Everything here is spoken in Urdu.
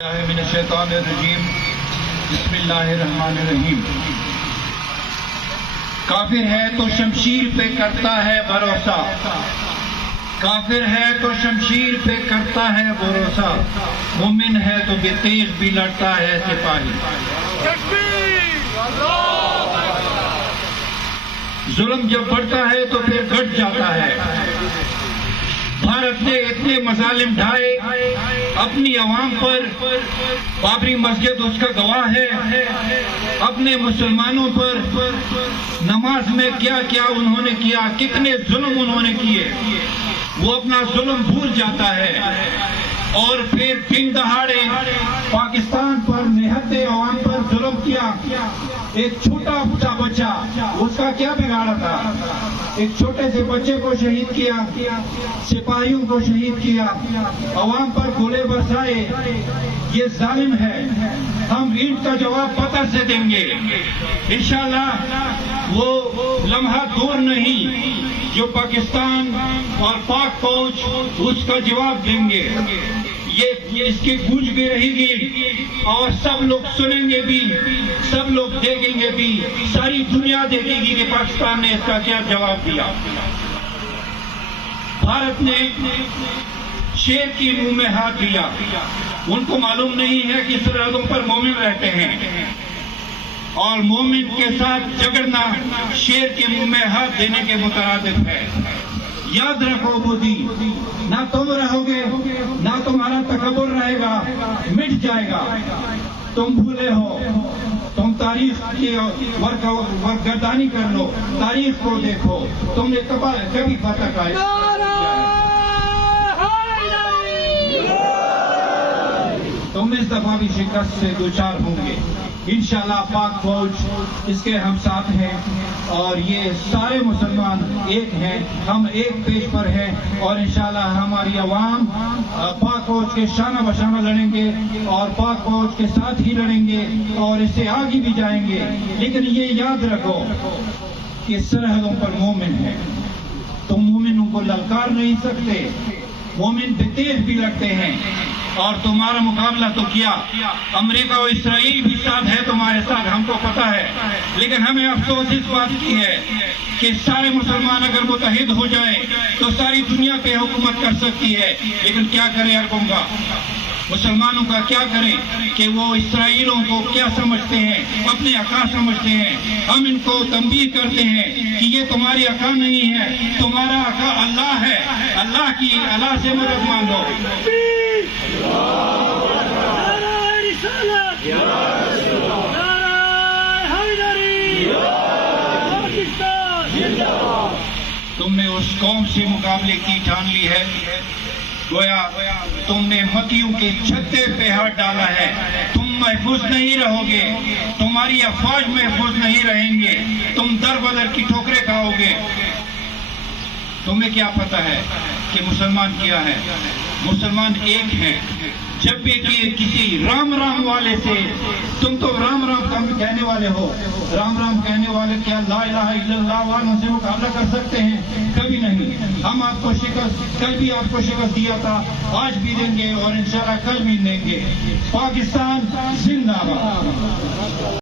من الشیطان الرجیم بسم اللہ الرحمن الرحیم۔ کافر ہے تو شمشیر پہ کرتا ہے بھروسہ، کافر ہے تو شمشیر پہ کرتا ہے بھروسہ، مومن ہے تو بے تیغ بھی لڑتا ہے سپاہی۔ ظلم جب بڑھتا ہے تو پھر گھٹ جاتا ہے۔ بھارت نے اتنے مظالم ڈھائے اپنی عوام پر، بابری مسجد اس کا گواہ ہے، اپنے مسلمانوں پر نماز میں کیا کیا انہوں نے کیا، کتنے ظلم انہوں نے کیے، وہ اپنا ظلم بھول جاتا ہے اور پھر دن دہاڑے پاکستان پر نہت عوام پر ظلم کیا۔ ایک چھوٹا سا بچہ، اس کا کیا بگاڑا تھا؟ ایک چھوٹے سے بچے کو شہید کیا، سپاہیوں کو شہید کیا، عوام پر گولے برسائے۔ یہ ظالم ہے، ہم ان کا جواب پتھر سے دیں گے انشاءاللہ۔ وہ لمحہ دور نہیں جو پاکستان اور پاک فوج اس کا جواب دیں گے۔ یہ اس کی گونج بھی رہے گی اور سب لوگ سنیں گے بھی، سب لوگ دیکھیں گے بھی، ساری دنیا دیکھے گی کہ پاکستان نے اس کا کیا جواب دیا۔ بھارت نے شیر کی منہ میں ہاتھ دیا، ان کو معلوم نہیں ہے کہ سرحدوں پر مومن رہتے ہیں اور مومن کے ساتھ جھگڑنا شیر کے منہ میں ہاتھ دینے کے مترادف ہے۔ یاد رکھو مودی، نہ تم رہو گے نہ تمہارا تکبر رہے گا، مٹ جائے گا۔ تم بھولے ہو، تم تاریخ کی ورگردانی کر لو، تاریخ کو دیکھو، تم نے کبھی فتح کا تم اس دفعہ بھی شکست سے دوچار ہوں گے انشاءاللہ۔ پاک فوج اس کے ہم ساتھ ہیں اور یہ سارے مسلمان ایک ہیں، ہم ایک پیج پر ہیں اور انشاءاللہ ہماری عوام پاک فوج کے شانہ بشانہ لڑیں گے اور پاک فوج کے ساتھ ہی لڑیں گے اور اس سے آگے بھی جائیں گے۔ لیکن یہ یاد رکھو کہ سرحدوں پر مومن ہے، تم مومنوں کو للکار نہیں سکتے، مومن بے تیغ بھی لڑتے ہیں اور تمہارا مقابلہ تو کیا امریکہ اور اسرائیل بھی ساتھ ہے تمہارے ساتھ، ہم کو پتہ ہے۔ لیکن ہمیں افسوس اس بات کی ہے کہ سارے مسلمان اگر متحد ہو جائیں تو ساری دنیا پہ حکومت کر سکتی ہے، لیکن کیا کریں عربوں کا، مسلمانوں کا کیا کریں کہ وہ اسرائیلوں کو کیا سمجھتے ہیں، اپنے آقا سمجھتے ہیں۔ ہم ان کو تنبیہ کرتے ہیں کہ یہ تمہاری آقا نہیں ہے، تمہارا آقا اللہ ہے، اللہ سے مدد مانگو۔ تم نے اس قوم سے مقابلے کی ٹھان لی ہے، گویا تم نے مکیوں کے چھتے پہ ہاتھ ڈالا ہے۔ تم محفوظ نہیں رہو گے، تمہاری افواج محفوظ نہیں رہیں گے، تم در بدر کی ٹھوکریں کھاؤ گے۔ تمہیں کیا پتہ ہے کہ مسلمان کیا ہے؟ مسلمان ایک ہے۔ جب بھی کسی رام رام والے سے، تم تو رام رام کہنے والے ہو، رام رام کہنے والے کیا لا الہ الا اللہ والوں سے مقابلہ کر سکتے ہیں؟ کبھی نہیں۔ ہم آپ کو شکست، کل بھی آپ کو شکست دیا تھا، آج بھی دیں گے اور انشاءاللہ کل بھی دیں گے۔ پاکستان زندہ باد۔